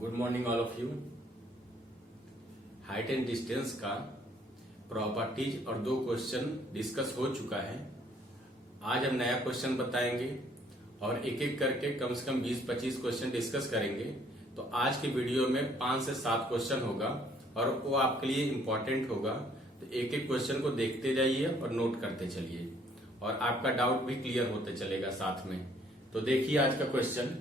Good morning all of you. Height and distance का properties और 2 question discuss हो चुका है। आज हम नया क्वेश्चन बताएंगे और एक एक करके कम से कम 20-25 क्वेश्चन डिस्कस करेंगे। तो आज की वीडियो में 5 से 7 क्वेश्चन होगा और वो आपके लिए इम्पोर्टेंट होगा। तो एक एक क्वेश्चन को देखते जाइए और नोट करते चलिए और आपका डाउट भी क्लियर होते चलेगा साथ में। तो देखिए आज का क्वेश्चन,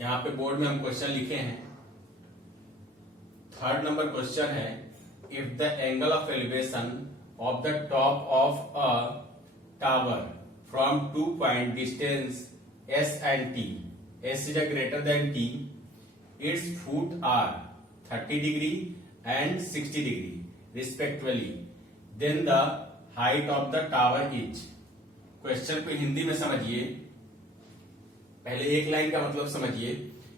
यहाँ पे बोर्ड में हम क्वेश्चन लिखे हैं। 3rd नंबर क्वेश्चन है, if the angle of elevation of the top of a tower from 2 point distance S and T, S is greater than T, its foot are 30 degree and 60 degree respectively, then the height of the tower is। Question को हिंदी में समझिए, पहले एक line का मतलब समझिए।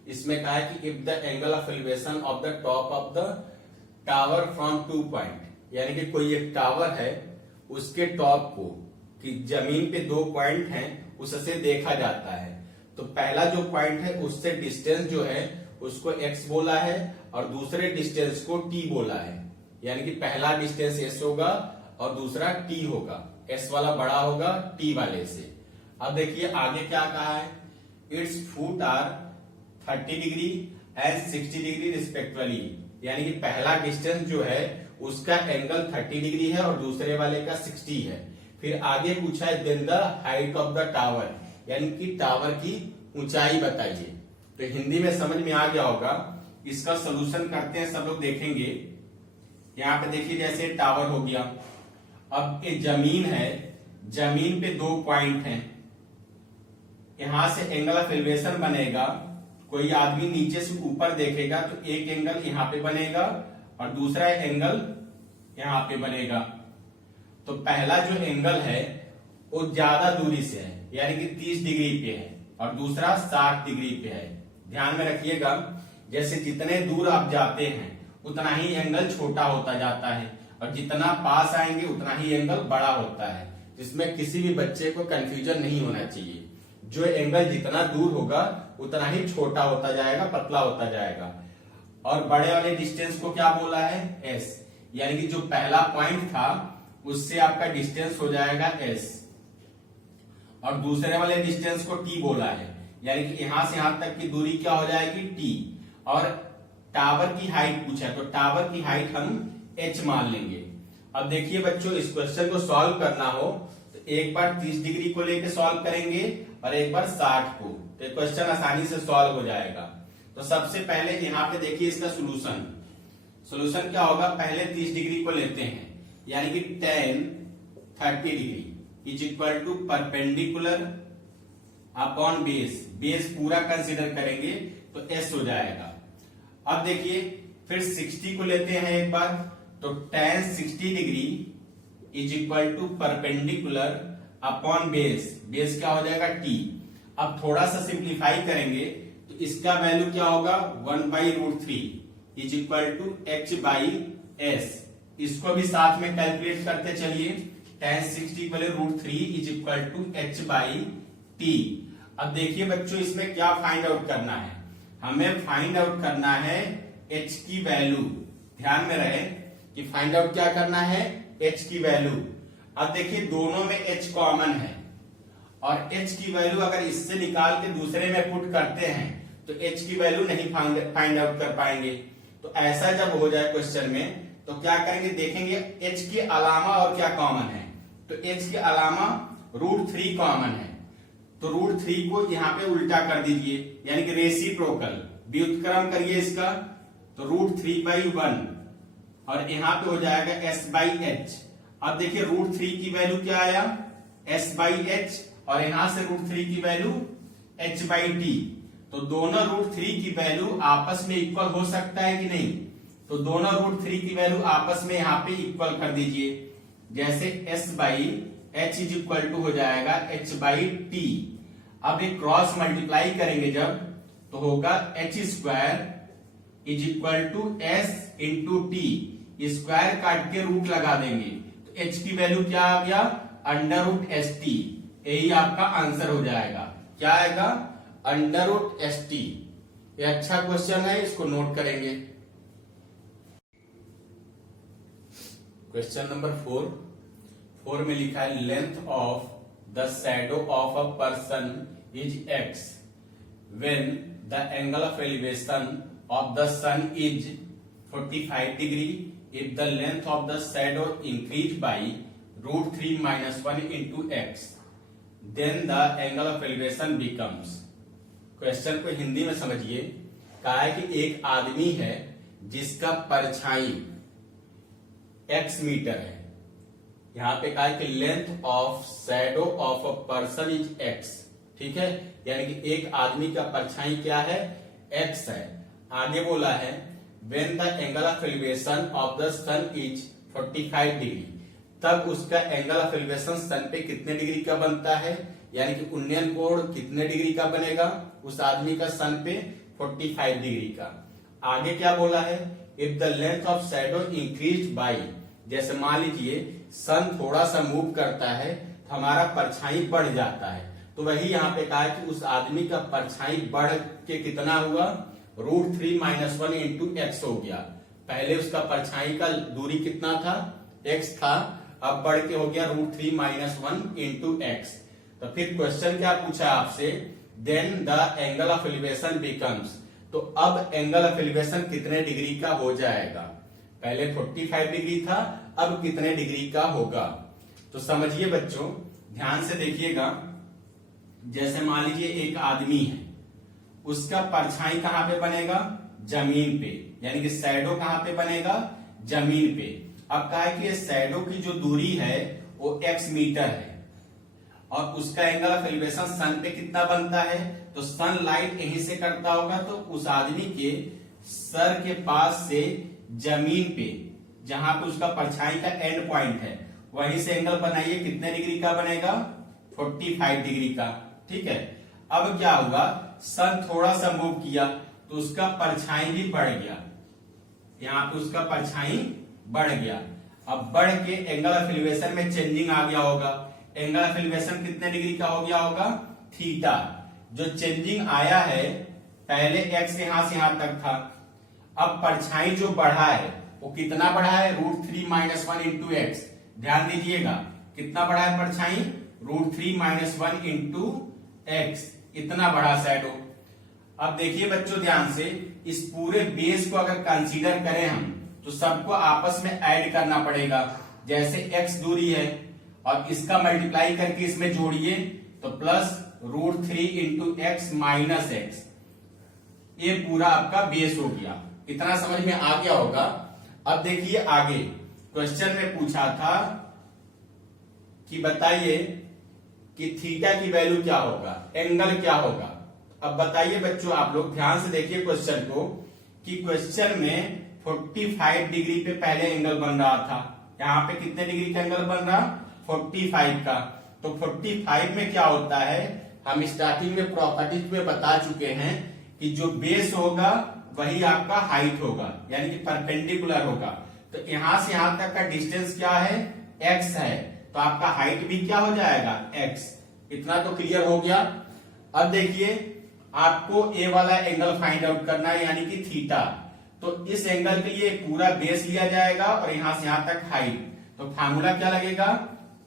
इसमें कहा है कि if the angle of elevation of the top of the tower from 2 point, यानी कि कोई एक टावर है उसके टॉप को कि जमीन पे 2 पॉइंट हैं उससे देखा जाता है। तो पहला जो पॉइंट है उससे डिस्टेंस जो है उसको x बोला है और दूसरे डिस्टेंस को t बोला है। यानी कि पहला डिस्टेंस s होगा और दूसरा t होगा। s वाला बड़ा होगा t वाले से। अब देखिए आगे क्या कहा है, it's foot are 30 degree and 60 degree respectively, यानी कि पहला डिस्टेंस जो है उसका एंगल 30 डिग्री है और दूसरे वाले का 60 है। फिर आगे पूछा है then the height of the tower, यानी कि टावर की ऊंचाई बताइए। तो हिंदी में समझ में आ गया होगा। इसका सोल्यूशन करते हैं, सब लोग देखेंगे। यहाँ पे देखिए जैसे टावर हो गया, अब ये जमीन है, जमीन पे 2 पॉइंट हैं। यहां से एंगल ऑफ एलिवेशन बनेगा। कोई आदमी नीचे से ऊपर देखेगा तो एक एंगल यहाँ पे बनेगा और दूसरा एंगल यहाँ पे बनेगा। तो पहला जो एंगल है वो ज्यादा दूरी से है, यानी कि 30 डिग्री पे है और दूसरा 60 डिग्री पे है। ध्यान में रखिएगा, जैसे जितने दूर आप जाते हैं उतना ही एंगल छोटा होता जाता है और जितना पास आएंगे उतना ही एंगल बड़ा होता है। जिसमें किसी भी बच्चे को कंफ्यूजन नहीं होना चाहिए। जो एंगल जितना दूर होगा उतना ही छोटा होता जाएगा, पतला होता जाएगा। और बड़े वाले डिस्टेंस को क्या बोला है, S, यानी कि जो पहला पॉइंट था उससे आपका डिस्टेंस हो जाएगा S और दूसरे वाले डिस्टेंस को T बोला है, यानी कि यहां से यहां तक की दूरी क्या हो जाएगी T। और टावर की हाइट पूछा है तो टावर की हाइट हम H मान लेंगे। अब देखिए बच्चों, इस क्वेश्चन को सॉल्व करना हो तो एक बार 30 डिग्री को लेके सॉल्व करेंगे और एक बार 60 को, तो क्वेश्चन आसानी से सॉल्व हो जाएगा। तो सबसे पहले यहाँ पे देखिए इसका सोल्यूशन क्या होगा। पहले 30 डिग्री को लेते हैं, यानी कि tan 30 degree is equal to perpendicular upon base. Base पूरा कंसीडर करेंगे तो s हो जाएगा। अब देखिए फिर 60 को लेते हैं एक बार, तो tan 60 degree is equal to perpendicular upon base. Base क्या हो जाएगा t। अब थोड़ा सा सिंप्लीफाई करेंगे तो इसका वैल्यू क्या होगा 1/√3 इज इक्वल टू h/s। इसको भी साथ में कैलकुलेट करते चलिए। tan 60 √3 is equal to h/t। अब देखिए बच्चों इसमें क्या फाइंड आउट करना है, हमें फाइंड आउट करना है h की वैल्यू। ध्यान में रहे कि फाइंड आउट क्या करना है, h की वैल्यू। अब देखिए दोनों में h कॉमन है और h की वैल्यू अगर इससे निकाल के दूसरे में पुट करते हैं तो h की वैल्यू नहीं फाइंड आउट कर पाएंगे। तो ऐसा जब हो जाए क्वेश्चन में तो क्या करेंगे, देखेंगे h के अलावा और क्या कॉमन है। तो h के अलावा √3 कॉमन है, तो √3 को यहाँ पे उल्टा कर दीजिए, यानी कि रेसिप्रोकल व्युत्क्रम करिए इसका। तो √3/1 और यहाँ पे हो जाएगा s/h। अब देखिए √3 की वैल्यू क्या आया s/h और यहां से √3 की वैल्यू h/t। तो दोनों √3 की वैल्यू आपस में इक्वल हो सकता है कि नहीं। तो दोनों √3 की वैल्यू आपस में यहाँ पे इक्वल कर दीजिए। जैसे s/h इज इक्वल टू हो जाएगा h/t। अब एक क्रॉस मल्टीप्लाई करेंगे जब तो होगा h² is equal to s into t। Square काट के रूट लगा देंगे तो h की वैल्यू क्या आ गया √ST। यही आपका आंसर हो जाएगा। क्या आएगा √ST। ये अच्छा क्वेश्चन है, इसको नोट करेंगे। क्वेश्चन नंबर 4 में लिखा है length of the shadow of a person is x when the angle of elevation of the sun is 45 degree if the length of the shadow increase by √3 - 1 into x then the angle of elevation becomes. Question को हिंदी में समझिए। कहा है कि एक आदमी है जिसका परछाई x मीटर है। यहां पे कहा है कि length of shadow of a person is x, ठीक है, यानी कि एक आदमी का परछाई क्या है, x है। आगे बोला है when the angle of elevation of the sun is 45 degree, तब उसका एंगल ऑफ एलिवेशन सन पे कितने डिग्री का बनता है, यानी कि उन्नयन कोण कितने डिग्री का बनेगा उस आदमी का सन पे 45 डिग्री का। आगे क्या बोला है, if the length of shadow increase by, जैसे मान लीजिए सन थोड़ा सा मूव करता है तो हमारा परछाई बढ़ जाता है, तो वही यहाँ पे कहा है कि उस आदमी का परछाई बढ़ के कितना हुआ, √3 - 1 into x हो गया। पहले उसका परछाई का दूरी कितना था, x था, अब बढ़ के हो गया √3 - 1 into x। तो फिर क्वेश्चन क्या पूछा आपसे, then the angle of elevation becomes, तो अब एंगल ऑफ एलिवेशन कितने डिग्री का हो जाएगा, पहले 45 डिग्री था, अब कितने डिग्री का होगा। तो समझिए बच्चों, ध्यान से देखिएगा। जैसे मान लीजिए एक आदमी है, उसका परछाई कहां पे बनेगा, जमीन पे, यानी कि शैडो कहां पे बनेगा, जमीन पे। अब कहा है कि ये शैडो की जो दूरी है वो x मीटर है और उसका एंगल ऑफ एलिवेशन सन पे कितना बनता है, तो सन लाइट यहीं से करता होगा, तो उस आदमी के सर के पास से जमीन पे जहां पे उसका परछाई का एंड पॉइंट है वहीं से एंगल बनाइए, कितने डिग्री का बनेगा, 45 डिग्री का, ठीक है। अब क्या हुआ, सन थोड़ा सा मूव किया तो उसका परछाई भी बढ़ गया, यहाँ पे उसका परछाई बढ़ गया। अब बढ़ के एंगल ऑफ एलिवेशन में चेंजिंग आ गया होगा, एंगल ऑफ एलिवेशन कितने डिग्री का हो गया होगा, थीटा। जो चेंजिंग आया है, पहले x यहां से यहां तक था, अब परछाई जो बढ़ा है वो कितना बढ़ा है, √3 - 1 into x। ध्यान दीजिएगा कितना बढ़ा है परछाई, √3 - 1 into x, इतना बढ़ा शैडो। अब देखिए बच्चों ध्यान से, इस पूरे बेस को अगर कंसीडर करें हम तो सबको आपस में ऐड करना पड़ेगा। जैसे x दूरी है और इसका मल्टीप्लाई करके इसमें जोड़िए तो प्लस √3 into x - x, ये पूरा आपका बेस हो गया। इतना समझ में आ गया होगा। अब देखिए आगे क्वेश्चन में पूछा था कि बताइए कि थीटा की वैल्यू क्या होगा, एंगल क्या होगा। अब बताइए बच्चों, आप लोग ध्यान से देखिए क्वेश्चन को, कि क्वेश्चन में 45 डिग्री पे पहले एंगल बन रहा था, यहाँ पे कितने डिग्री का एंगल बन रहा, 45 का। तो 45 में क्या होता है, हम स्टार्टिंग में प्रॉपर्टीज में बता चुके हैं कि जो बेस होगा वही आपका हाइट होगा, यानी कि परपेंडिकुलर होगा। तो यहां से यहां तक का डिस्टेंस क्या है, x है, तो आपका हाइट भी क्या हो जाएगा, x। इतना तो क्लियर हो गया। अब देखिए आपको a वाला एंगल फाइंड आउट करना है, यानी कि थीटा। तो इस एंगल के लिए पूरा बेस लिया जाएगा और यहां से यहां तक हाइट। तो फार्मूला क्या लगेगा,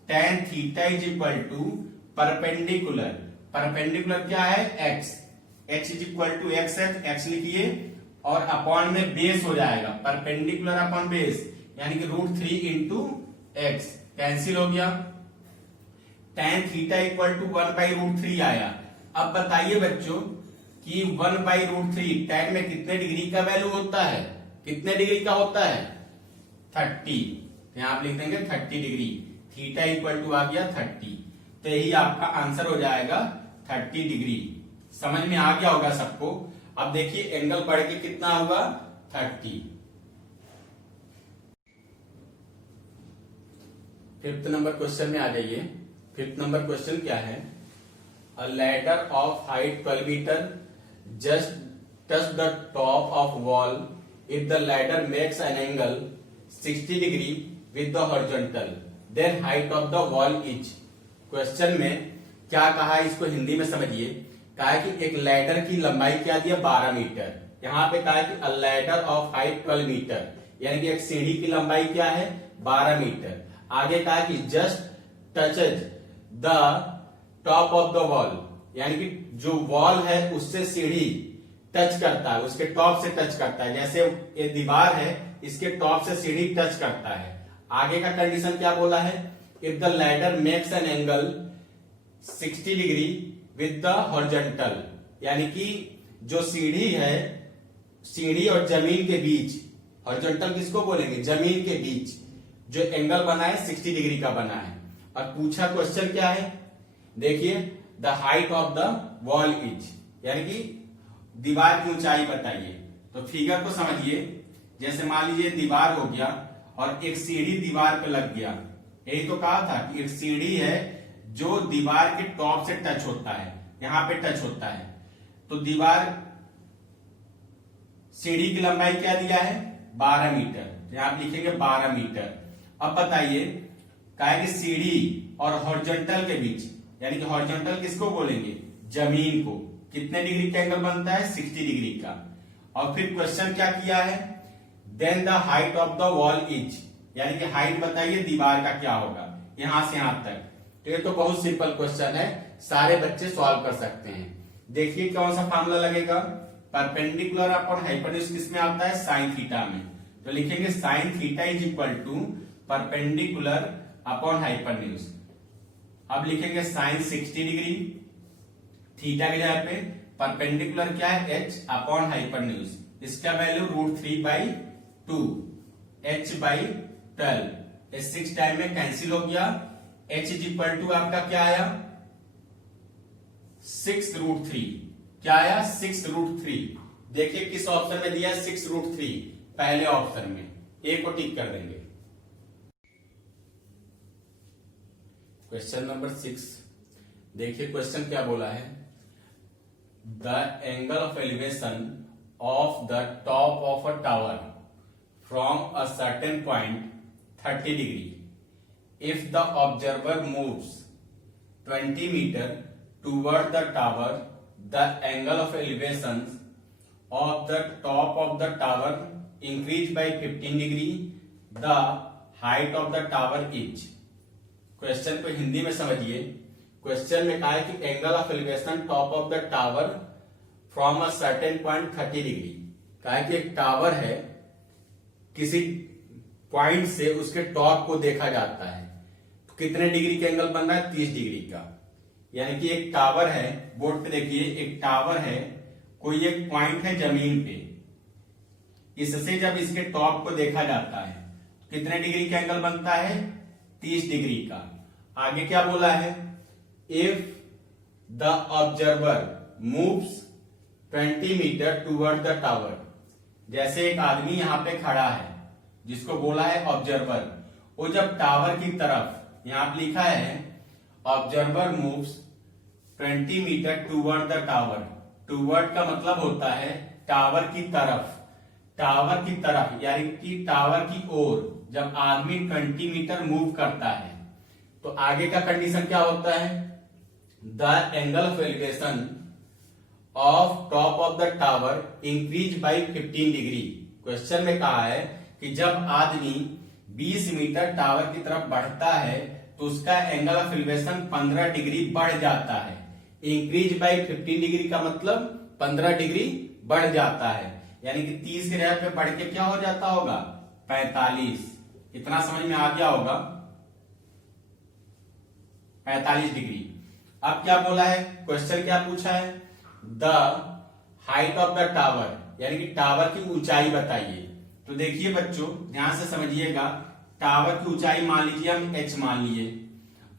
tan theta is equal to perpendicular, perpendicular क्या है, x, h is equal to x है, तो x लिखिए और अपॉन में बेस हो जाएगा, परपेंडिकुलर अपॉन बेस, यानी कि √3 into x, कैंसिल हो गया। tan थीटा इक्वल टू 1/√3 आया। अब बताइए बच्चों कि 1/√3 tan में कितने डिग्री का वैल्यू होता है, कितने डिग्री का होता है, 30। यहां आप लिख देंगे 30 डिग्री, थीटा इक्वल टू आ गया 30, तो यही आपका आंसर हो जाएगा 30 डिग्री। समझ में आ गया होगा सबको। अब देखिए एंगल बढ़ के कितना हुआ, 30। 5th नंबर क्वेश्चन में आ जाइए। 5th नंबर क्वेश्चन क्या है, a ladder of height 12 metre just touch the top of wall if the ladder makes an angle 60 degree with the horizontal, then height of the wall is. Question में क्या कहा है, इसको हिंदी में समझिए कहा है कि एक लैडर की लंबाई क्या दिया 12 मीटर। यहाँ पे कहा है कि a ladder of height 12 metre, यानी कि एक सीढ़ी की लंबाई क्या है 12 मीटर। आगे कहा है कि just touches the top of the wall, यानी कि जो वॉल है उससे सीढ़ी टच करता है, उसके टॉप से टच करता है। जैसे ये दीवार है, इसके टॉप से सीढ़ी टच करता है। आगे का कंडीशन क्या बोला है, if the ladder makes an angle 60 degree with the horizontal, यानी कि जो सीढ़ी है, सीढ़ी और जमीन के बीच, हॉरिजॉन्टल किसको बोलेंगे, जमीन के बीच जो एंगल बना है 60 डिग्री का बना है। और पूछा क्वेश्चन क्या है, देखिए the height of the wall is, यानी कि दीवार की ऊंचाई बताइए। तो फिगर को समझिए, जैसे मान लीजिए दीवार हो गया और एक सीढ़ी दीवार पे लग गया। यही तो कहा था कि एक सीढ़ी है जो दीवार के टॉप से टच होता है, यहां पे टच होता है। तो दीवार, सीढ़ी की लंबाई क्या दिया है 12 मीटर, तो यहां आप लिखेंगे 12 मीटर। अब बताइए कहा है कि सीढ़ी और हॉरिजॉन्टल के बीच, यानी कि हॉरिजॉन्टल किसको बोलेंगे, जमीन को, कितने डिग्री का एंगल बनता है 60 डिग्री का। और फिर क्वेश्चन क्या किया है, then the height of the wall is, यानी कि हाइट बताइए दीवार का क्या होगा यहां से यहां तक। तो ये तो बहुत सिंपल क्वेश्चन है, सारे बच्चे सॉल्व कर सकते हैं। देखिए कौन सा फॉर्मूला लगेगा, परपेंडिकुलर अपॉन हाइपोटेन्यूज किसमें आता है, साइन थीटा में। तो लिखेंगे sine theta is equal to perpendicular upon hypotenuse. अब लिखेंगे साइन 60 डिग्री, थीटा की जगह पे परपेंडिकुलर क्या है h अपॉन हाइपोटेन्यूज, इसका वैल्यू √3/2 h/12। 6 टाइम में कैंसिल हो गया, h इज इक्वल टू आपका क्या आया 6√3, क्या आया 6√3। देखिए किस ऑप्शन में दिया 6√3, पहले ऑप्शन में, ए को टिक कर देंगे। क्वेश्चन नंबर 6, देखिए क्वेश्चन क्या बोला है, the angle of elevation of the top of a tower from a certain point 30 degree if the observer moves 20 metre toward the tower, the angle of elevation of the top of the tower increase by 15 degree, the height of the tower is. Question को हिंदी में समझिए। Question में कहा है कि angle of elevation top of the tower from a certain point 30 degree. कहा है कि एक टावर है, किसी पॉइंट से उसके टॉप को देखा जाता है, तो कितने डिग्री का एंगल बन रहा है 30 डिग्री का। यानी कि एक टावर है, बोर्ड पे देखिए एक टावर है, कोई एक पॉइंट है जमीन पे, इससे जब इसके टॉप को देखा जाता है तो कितने डिग्री का एंगल बनता है 30 डिग्री का। आगे क्या बोला है, if the observer moves 20 metre toward the tower, जैसे एक आदमी यहां पे खड़ा है जिसको बोला है ऑब्जर्वर, वो जब टावर की तरफ, यहां पे लिखा है observer moves 20 metre toward the tower. Toward का मतलब होता है टावर की तरफ, टावर की तरफ यानी कि टावर की ओर जब आदमी 20 मीटर मूव करता है तो आगे का कंडीशन क्या होता है, the angle of elevation of top of the tower increase by 15 degree. Question में कहा है कि जब आदमी 20 मीटर टावर की तरफ बढ़ता है तो उसका एंगल ऑफ एलिवेशन 15 डिग्री बढ़ जाता है। इंक्रीज बाय 15 डिग्री का मतलब 15 डिग्री बढ़ जाता है, यानी कि 30 के जगह पे बढ़ के क्या हो जाता होगा 45। इतना समझ में आ गया होगा, 45 डिग्री। अब क्या बोला है, क्वेश्चन क्या पूछा है, the height of the tower, यानी कि टावर की ऊंचाई बताइए। तो देखिए बच्चों ध्यान से समझिएगा, टावर की ऊंचाई मान लीजिए हम h मान लिए।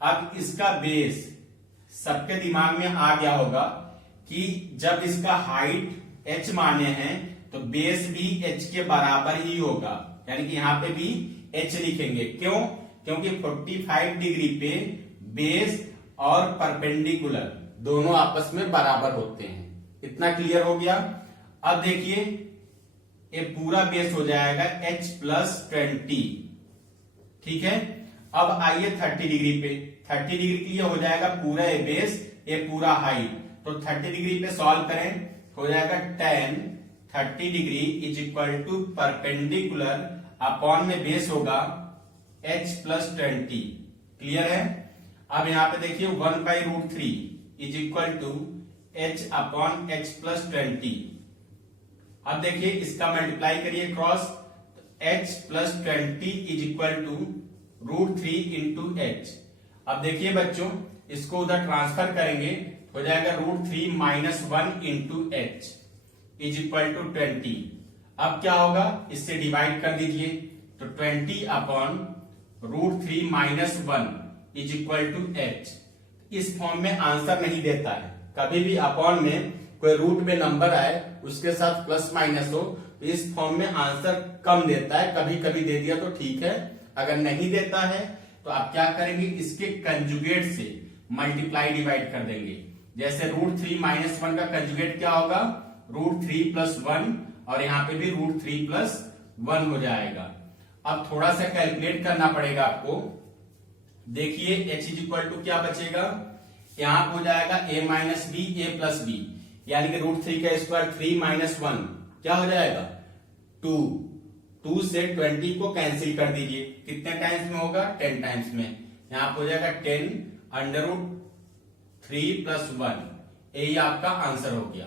अब इसका बेस सबके दिमाग में आ गया होगा कि जब इसका हाइट h माने हैं तो बेस भी h के बराबर ही होगा, यानी कि यहां पे भी h लिखेंगे। क्यों, क्योंकि 45 डिग्री पे बेस और परपेंडिकुलर दोनों आपस में बराबर होते हैं। इतना क्लियर हो गया। अब देखिए ये पूरा बेस हो जाएगा h प्लस 20, ठीक है। अब आइए 30 डिग्री पे, 30 डिग्री के लिए हो जाएगा पूरा ये बेस, ये पूरा हाइट, तो 30 डिग्री पे सॉल्व करें, हो जाएगा tan 30 degree is equal to perpendicular upon में बेस होगा h प्लस 20। क्लियर है। अब यहाँ पे देखिए 1/√3 is equal to h upon h plus 20। अब देखिए इसका मल्टीप्लाई करिए cross, h plus 20 is equal to √3 into h। अब देखिए बच्चों इसको उधर ट्रांसफर करेंगे, हो जाएगा √3 minus 1 into h is equal to 20। अब क्या होगा, इससे डिवाइड कर दीजिए, तो 20 upon √3 minus 1 is equal to h। इस फॉर्म में आंसर नहीं देता है। कभी भी अपॉन में कोई रूट में नंबर आए उसके साथ प्लस माइनस हो तो इस फॉर्म में आंसर कम देता है। कभी कभी दे दिया तो ठीक है, अगर नहीं देता है तो आप क्या करेंगे, इसके कंजुगेट से मल्टीप्लाई डिवाइड कर देंगे। जैसे √3 माइनस 1 का कंजुगेट क्या होगा, √3 प्लस 1, और यहाँ पे भी √3 प्लस 1 हो जाएगा। अब थोड़ा सा कैलकुलेट करना पड़ेगा आपको। देखिए h इज इक्वल टू क्या बचेगा, यहाँ हो जाएगा a minus B a plus B, यानी कि √3 का स्क्वायर 3 माइनस 1 क्या हो जाएगा 2। 2 से 20 को कैंसिल कर दीजिए, कितने टाइम्स में होगा 10 टाइम्स में। यहाँ हो जाएगा 10 √3 प्लस 1, यही आपका आंसर हो गया।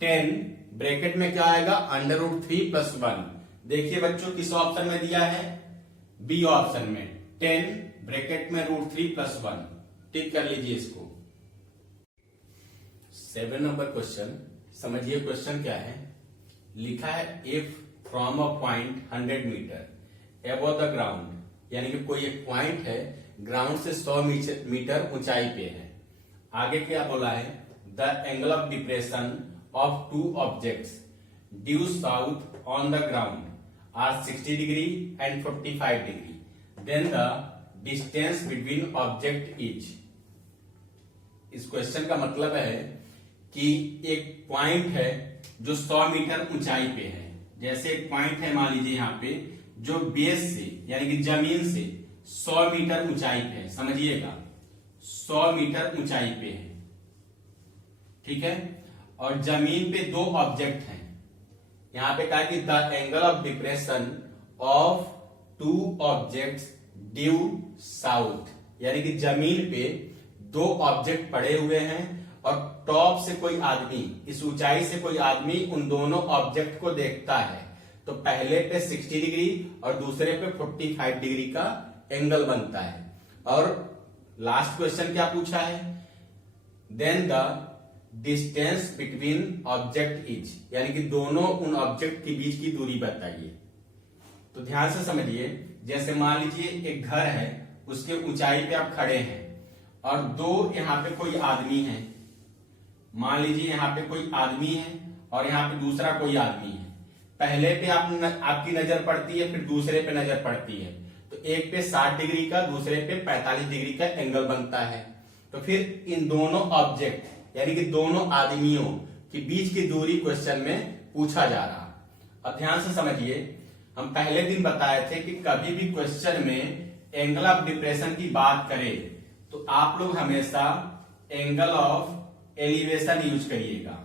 10 ब्रैकेट में क्या आएगा √3 प्लस 1। देखिए बच्चों किस ऑप्शन में दिया है, बी ऑप्शन में। 10 ब्रैकेट में √3 प्लस 1, टिक कर लीजिए इसको। 7 नंबर क्वेश्चन, समझिए क्वेश्चन क्या है। लिखा है if from a point 100 metre above the ground, यानी कि कोई एक पॉइंट है ग्राउंड से 100 मीटर ऊंचाई पे है। आगे क्या बोला है, the angle of depression of two objects due south on the ground are 60 degree and 45 degree, then the distance between object is. इस क्वेश्चन का मतलब है कि एक पॉइंट है जो 100 मीटर ऊंचाई पे है। जैसे एक पॉइंट है मान लीजिए यहाँ पे जो बेस से यानी कि जमीन से 100 मीटर ऊंचाई पे है, समझिएगा 100 मीटर ऊंचाई पे है, ठीक है। और जमीन पे दो ऑब्जेक्ट हैं। यहाँ पे कहा कि the angle of depression of two objects due south, यानी कि जमीन पे दो ऑब्जेक्ट पड़े हुए हैं और टॉप से कोई आदमी, इस ऊंचाई से कोई आदमी उन दोनों ऑब्जेक्ट को देखता है, तो पहले पे 60 डिग्री और दूसरे पे 45 डिग्री का एंगल बनता है। और लास्ट क्वेश्चन क्या पूछा है, then the distance between object is, यानी कि दोनों उन ऑब्जेक्ट के बीच की दूरी बताइए। तो ध्यान से समझिए, जैसे मान लीजिए एक घर है, उसके ऊंचाई पे आप खड़े हैं और दो यहाँ पे कोई आदमी है। मान लीजिए यहाँ पे कोई आदमी है और यहाँ पे दूसरा कोई आदमी है। पहले पे आपकी नजर पड़ती है, फिर दूसरे पे नजर पड़ती है, तो एक पे 60 डिग्री का, दूसरे पे 45 डिग्री का एंगल बनता है। तो फिर इन दोनों ऑब्जेक्ट यानी कि दोनों आदमियों के बीच की दूरी क्वेश्चन में पूछा जा रहा। अब ध्यान से समझिए, हम पहले दिन बताए थे कि कभी भी क्वेश्चन में एंगल ऑफ डिप्रेशन की बात करें तो आप लोग हमेशा एंगल ऑफ एलिवेशन यूज करिएगा।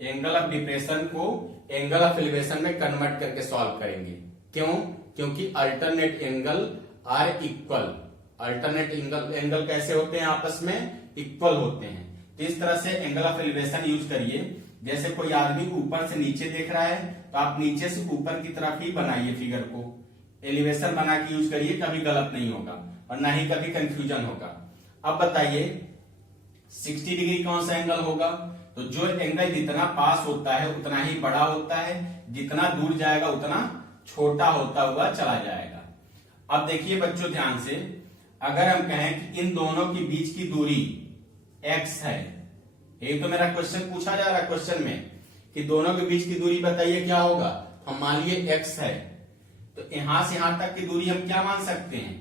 एंगल ऑफ डिप्रेशन को एंगल ऑफ एलिवेशन में कन्वर्ट करके सॉल्व करेंगे। क्यों? क्योंकि alternate angle are equal. Alternate angle कैसे होते हैं, आपस में इक्वल होते हैं। तो इस तरह से एंगल ऑफ एलिवेशन यूज करिए। जैसे कोई आदमी ऊपर से नीचे देख रहा है तो आप नीचे से ऊपर की तरफ ही बनाइए फिगर को, एलिवेशन बना के यूज करिए, कभी गलत नहीं होगा और ना ही कभी कंफ्यूजन होगा। अब बताइए 60 डिग्री कौन सा एंगल होगा, तो जो एंगल जितना पास होता है उतना ही बड़ा होता है, जितना दूर जाएगा उतना छोटा होता हुआ चला जाएगा। अब देखिए बच्चों ध्यान से, अगर हम कहें कि इन दोनों के बीच की दूरी x है, ये तो मेरा क्वेश्चन पूछा जा रहा है क्वेश्चन में कि दोनों के बीच की दूरी बताइए क्या होगा। हम मान लिए x है, तो यहां से यहां तक की दूरी हम क्या मान सकते हैं,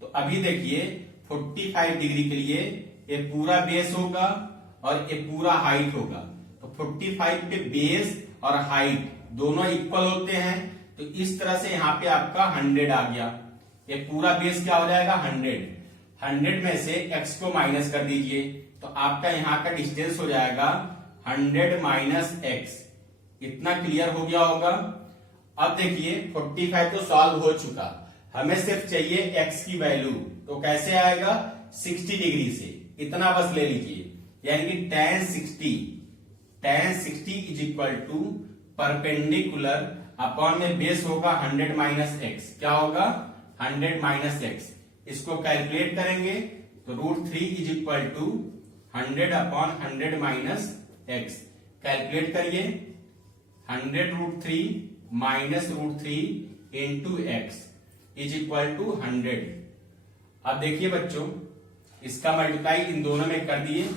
तो अभी देखिए 45 डिग्री के लिए ये पूरा बेस होगा और ये पूरा हाइट होगा। तो 45 पे बेस और हाइट दोनों इक्वल होते हैं, तो इस तरह से यहाँ पे आपका 100 आ गया। ये पूरा बेस क्या हो जाएगा 100। 100 में से x को माइनस कर दीजिए, तो आपका यहाँ का डिस्टेंस हो जाएगा 100 माइनस x। इतना क्लियर हो गया होगा। अब देखिए 45 तो सॉल्व हो चुका, हमें सिर्फ चाहिए x की वैल्यू, तो कैसे आएगा 60 डिग्री से, इतना बस ले लीजिए, यानी कि tan 60 is equal to perpendicular upon में बेस होगा 100 माइनस एक्स, क्या होगा 100 माइनस एक्स। इसको कैलकुलेट करेंगे तो √3 is equal to 100 upon 100 minus x. Calculate करिए 100 √3 minus √3 into x is equal to 100। अब देखिए बच्चों, इसका मल्टीप्लाई इन दोनों में कर दिए,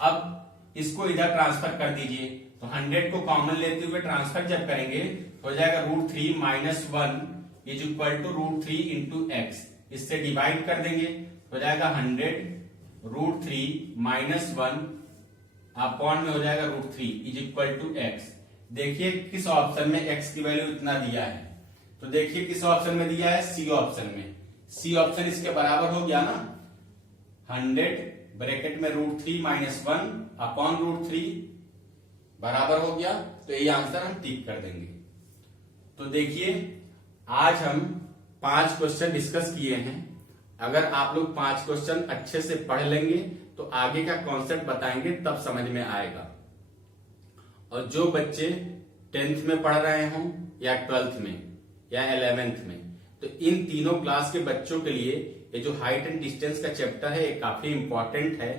अब इसको इधर ट्रांसफर कर दीजिए, तो 100 को कॉमन लेते हुए ट्रांसफर जब करेंगे तो हो जाएगा √3 minus 1 is equal to √3 into x. इससे डिवाइड कर देंगे हो जाएगा 100 √3 माइनस 1 अपॉन में हो जाएगा √3 इज इक्वल टू एक्स। देखिए किस ऑप्शन में x की वैल्यू इतना दिया है, तो देखिए किस ऑप्शन में दिया है, सी ऑप्शन में। सी ऑप्शन इसके बराबर हो गया ना, 100 ब्रैकेट में √3 माइनस 1 अपॉन √3 बराबर हो गया, तो ये आंसर हम टिक कर देंगे। तो देखिए आज हम 5 क्वेश्चन डिस्कस किए हैं। अगर आप लोग 5 क्वेश्चन अच्छे से पढ़ लेंगे तो आगे का कॉन्सेप्ट बताएंगे तब समझ में आएगा। और जो बच्चे 10th में पढ़ रहे हों या 12th में या 11th में, तो इन तीनों क्लास के बच्चों के लिए ये जो हाइट एंड डिस्टेंस का चैप्टर है ये काफी इंपॉर्टेंट है।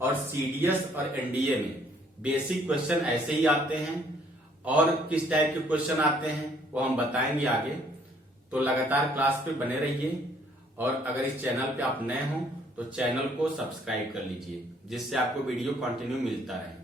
और सीडीएस और एनडीए में बेसिक क्वेश्चन ऐसे ही आते हैं, और किस टाइप के क्वेश्चन आते हैं वो हम बताएंगे आगे। तो लगातार क्लास पे बने रहिए, और अगर इस चैनल पे आप नए हो तो चैनल को सब्सक्राइब कर लीजिए, जिससे आपको वीडियो कंटिन्यू मिलता रहे।